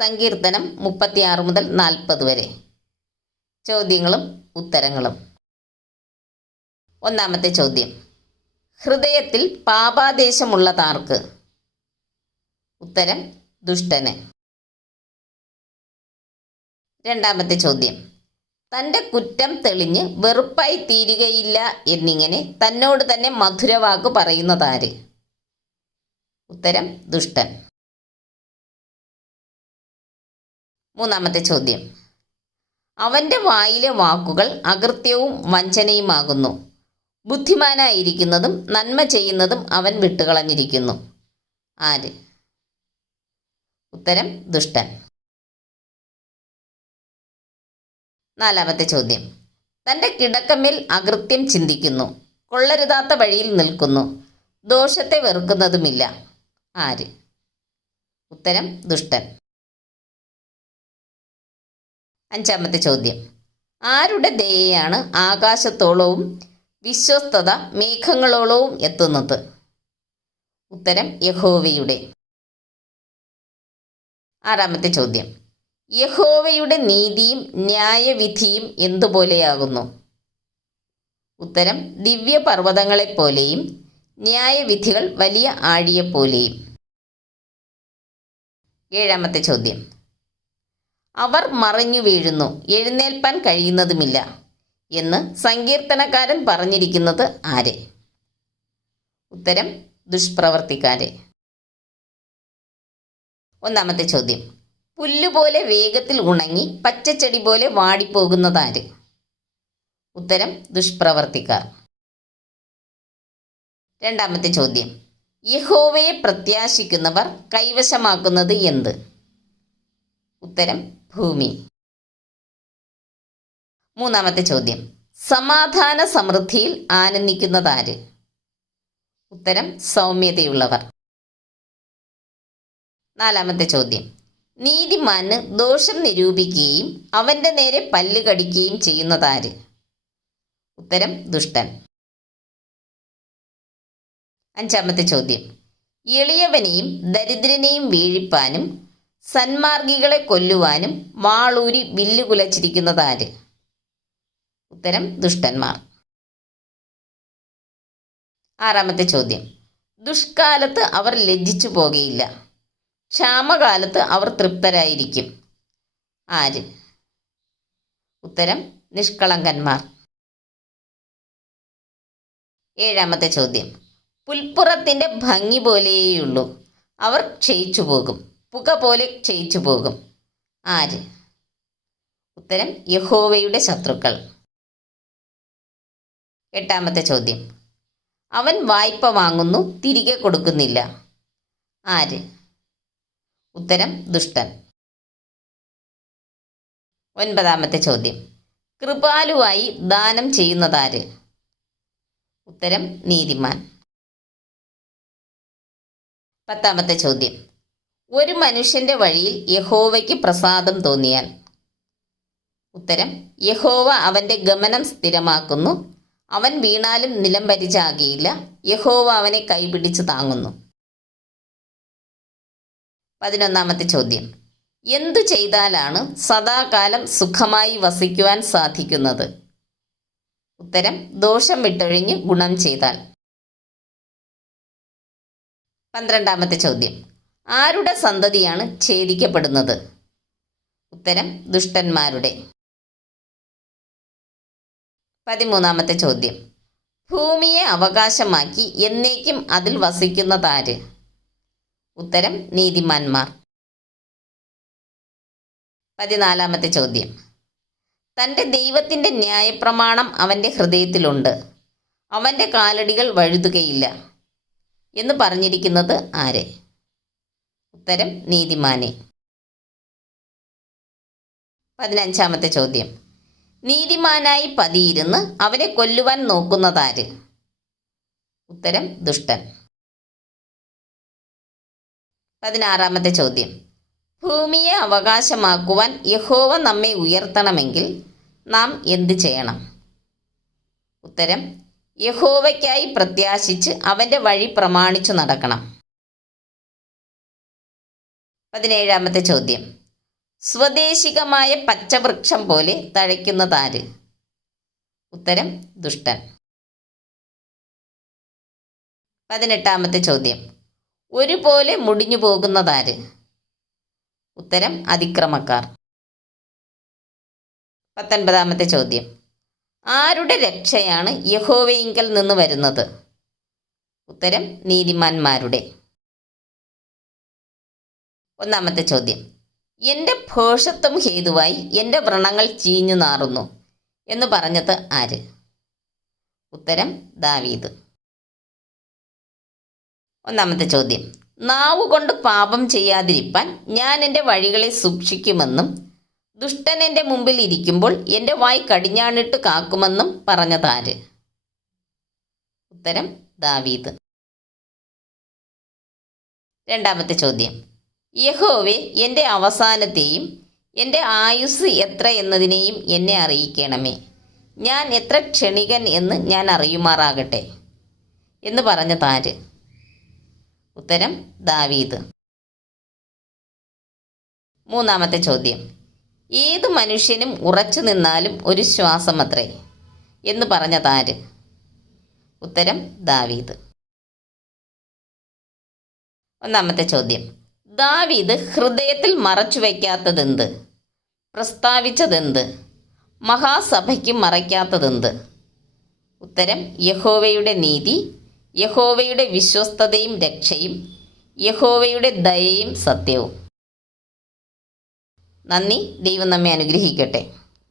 സങ്കീർത്തനം 36 മുതൽ 40 വരെ. ചോദ്യങ്ങളും ഉത്തരങ്ങളും. ഒന്നാമത്തെ ചോദ്യം: ഹൃദയത്തിൽ പാപാദേശമുള്ളതാർക്ക്? ഉത്തരം: ദുഷ്ടന്. രണ്ടാമത്തെ ചോദ്യം: തൻ്റെ കുറ്റം തെളിഞ്ഞ് വെറുപ്പായി തീരുകയില്ല എന്നിങ്ങനെ തന്നോട് തന്നെ മധുരവാക്ക് പറയുന്നതാര്? ഉത്തരം: ദുഷ്ടൻ. മൂന്നാമത്തെ ചോദ്യം: അവൻ്റെ വായിലെ വാക്കുകൾ അകൃത്യവും വഞ്ചനയുമാകുന്നു. ബുദ്ധിമാനായിരിക്കുന്നതും നന്മ ചെയ്യുന്നതും അവൻ വിട്ടുകളഞ്ഞിരിക്കുന്നു. ആര്? ഉത്തരം: ദുഷ്ടൻ. നാലാമത്തെ ചോദ്യം: തൻ്റെ കിടക്കമേൽ അകൃത്യം ചിന്തിക്കുന്നു, കൊള്ളരുതാത്ത വഴിയിൽ നിൽക്കുന്നു, ദോഷത്തെ വെറുക്കുന്നതുമില്ല. ആര്? ഉത്തരം: ദുഷ്ടൻ. അഞ്ചാമത്തെ ചോദ്യം: ആരുടെ ദയയാണ് ആകാശത്തോളവും വിശ്വസ്തത മേഘങ്ങളോളവും എത്തുന്നത്? ഉത്തരം: യഹോവയുടെ. ആറാമത്തെ ചോദ്യം: യഹോവയുടെ നീതിയും ന്യായവിധിയും എന്തുപോലെയാകുന്നു? ഉത്തരം: ദിവ്യപർവ്വതങ്ങളെപ്പോലെയും ന്യായവിധികൾ വലിയ ആഴിയെപ്പോലെയും. ഏഴാമത്തെ ചോദ്യം: അവർ മറിഞ്ഞു വീഴുന്നു, എഴുന്നേൽപ്പാൻ കഴിയുന്നതുമില്ല എന്ന് സങ്കീർത്തനക്കാരൻ പറഞ്ഞിരിക്കുന്നത് ആരെ? ഉത്തരം: ദുഷ്പ്രവർത്തിക്കാരെ. ഒന്നാമത്തെ ചോദ്യം: പുല്ലുപോലെ വേഗത്തിൽ ഉണങ്ങി പച്ചച്ചെടി പോലെ വാടിപ്പോകുന്നതാര്? ഉത്തരം: ദുഷ്പ്രവർത്തിക്കാർ. രണ്ടാമത്തെ ചോദ്യം: യഹോവയെ പ്രത്യാശിക്കുന്നവർ കൈവശമാക്കുന്നത് എന്ത്? ഉത്തരം: ഭൂമി. മൂന്നാമത്തെ ചോദ്യം: സമാധാന സമൃദ്ധിയിൽ ആനന്ദിക്കുന്നതാര്? ഉത്തരം: സൗമ്യതയുള്ളവർ. നാലാമത്തെ ചോദ്യം: നീതിമാന് ദോഷം നിരൂപിക്കുകയും അവൻ്റെ നേരെ പല്ല് കടിക്കുകയും ചെയ്യുന്നതാര്? ഉത്തരം: ദുഷ്ടൻ. അഞ്ചാമത്തെ ചോദ്യം: എളിയവനെയും ദരിദ്രനെയും വീഴിപ്പാനും സന്മാർഗികളെ കൊല്ലുവാനും വാളൂരി വില്ല് കുലച്ചിരിക്കുന്നതാര്? ഉത്തരം: ദുഷ്ടന്മാർ. ആറാമത്തെ ചോദ്യം: ദുഷ്കാലത്ത് അവർ ലജ്ജിച്ചു പോകുകയില്ല, ക്ഷാമകാലത്ത് അവർ തൃപ്തരായിരിക്കും. ആര്? ഉത്തരം: നിഷ്കളങ്കന്മാർ. ഏഴാമത്തെ ചോദ്യം: പുൽപ്പുറത്തിൻ്റെ ഭംഗി പോലെയുള്ളൂ, അവർ ക്ഷയിച്ചു പോകും, പുക പോലെ ക്ഷയിച്ചു പോകും. ആര്? ഉത്തരം: യഹോവയുടെ ശത്രുക്കൾ. എട്ടാമത്തെ ചോദ്യം: അവൻ വായ്പ വാങ്ങുന്നു, തിരികെ കൊടുക്കുന്നില്ല. ആര്? ഉത്തരം: ദുഷ്ടൻ. ഒൻപതാമത്തെ ചോദ്യം: കൃപാലുവായി ദാനം ചെയ്യുന്നതാര്? ഉത്തരം: നീതിമാൻ. പത്താമത്തെ ചോദ്യം: ഒരു മനുഷ്യൻ്റെ വഴിയിൽ യഹോവയ്ക്ക് പ്രസാദം തോന്നിയാൽ. ഉത്തരം: യഹോവ അവൻ്റെ ഗമനം സ്ഥിരമാക്കുന്നു, അവൻ വീണാലും നിലം പരിചാകിയില്ല, യഹോവ അവനെ കൈപിടിച്ച് താങ്ങുന്നു. 11ാമത്തെ ചോദ്യം: എന്തു ചെയ്താലാണ് സദാകാലം സുഖമായി വസിക്കുവാൻ സാധിക്കുന്നത്? ഉത്തരം: ദോഷം വിട്ടൊഴിഞ്ഞ് ഗുണം ചെയ്താൽ. 12ാമത്തെ ചോദ്യം: ആരുടെ സന്തതിയാണ് ഛേദിക്കപ്പെടുന്നത്? ഉത്തരം: ദുഷ്ടന്മാരുടെ. 13ാമത്തെ ചോദ്യം: ഭൂമിയെ അവകാശമാക്കി എന്നേക്കും അതിൽ വസിക്കുന്നതാര്? ഉത്തരം: നീതിമാന്മാർ. 14ാമത്തെ ചോദ്യം: തൻ്റെ ദൈവത്തിൻ്റെ ന്യായപ്രമാണം അവൻ്റെ ഹൃദയത്തിലുണ്ട്, അവൻ്റെ കാലടികൾ വഴുതുകയില്ല എന്ന് പറഞ്ഞിരിക്കുന്നത് ആരെ? ഉത്തരം: നീതിമാനെ. 15ാമത്തെ ചോദ്യം: നീതിമാനായി പതിയിരുന്ന് അവനെ കൊല്ലുവാൻ നോക്കുന്നതാര്? ഉത്തരം: ദുഷ്ടൻ. 16ാമത്തെ ചോദ്യം: ഭൂമിയെ അവകാശമാക്കുവാൻ യഹോവ നമ്മെ ഉയർത്തണമെങ്കിൽ നാം എന്ത് ചെയ്യണം? ഉത്തരം: യഹോവയ്ക്കായി പ്രത്യാശിച്ച് അവൻ്റെ വഴി പ്രമാണിച്ചു നടക്കണം. 17ാമത്തെ ചോദ്യം: സ്വദേശികമായ പച്ചവൃക്ഷം പോലെ തഴയ്ക്കുന്നതാര്? ഉത്തരം ദുഷ്ടൻ. 18-ാമത്തെ ചോദ്യം. ഒരുപോലെ മുടിഞ്ഞു പോകുന്നതാര്? ഉത്തരം അതിക്രമക്കാർ. 19-ാമത്തെ ചോദ്യം. ആരുടെ രക്ഷയാണ് യഹോവയിങ്കൽ നിന്ന് വരുന്നത്? ഉത്തരം നീതിമാന്മാരുടെ. 1-ാമത്തെ ചോദ്യം. എൻ്റെ ഭോഷത്വം ഹേതുവായി എൻ്റെ വ്രണങ്ങൾ ചീഞ്ഞു നാറുന്നു എന്ന് പറഞ്ഞത് ആര്? ഉത്തരം ദാവീദ്. 1-ാമത്തെ ചോദ്യം. നാവുകൊണ്ട് പാപം ചെയ്യാതിരിപ്പാൻ ഞാൻ എൻ്റെ വഴികളെ സൂക്ഷിക്കുമെന്നും ദുഷ്ടൻ എൻ്റെ മുമ്പിൽ ഇരിക്കുമ്പോൾ എൻ്റെ വായ് കടിഞ്ഞാണിട്ട് കാക്കുമെന്നും പറഞ്ഞതാര്? ഉത്തരം ദാവീദ്. 2-ാമത്തെ ചോദ്യം. യഹോവേ, എൻ്റെ അവസാനത്തെയും എൻ്റെ ആയുസ് എത്ര എന്നതിനെയും എന്നെ അറിയിക്കണമേ. ഞാൻ എത്ര ക്ഷണികൻ എന്ന് ഞാൻ അറിയുമാറാകട്ടെ എന്ന് പറഞ്ഞതാര്? ഉത്തരം ദാവീദ്. 3-ാമത്തെ ചോദ്യം. ഏതു മനുഷ്യനും ഉറച്ചു നിന്നാലും ഒരു ശ്വാസമത്രേ എന്ന് പറഞ്ഞതാര്? ഉത്തരം ദാവീദ്. 1-ാമത്തെ ചോദ്യം. ദാവീദ് ഹൃദയത്തിൽ മറച്ചു വയ്ക്കാത്തതെന്ത്? പ്രസ്താവിച്ചതെന്ത്? മഹാസഭയ്ക്ക് മറയ്ക്കാത്തതെന്ത്? ഉത്തരം യഹോവയുടെ നീതി, യഹോവയുടെ വിശ്വസ്തതയും രക്ഷയും, യഹോവയുടെ ദയയും സത്യവും. നന്ദി. ദൈവം നമ്മെ അനുഗ്രഹിക്കട്ടെ.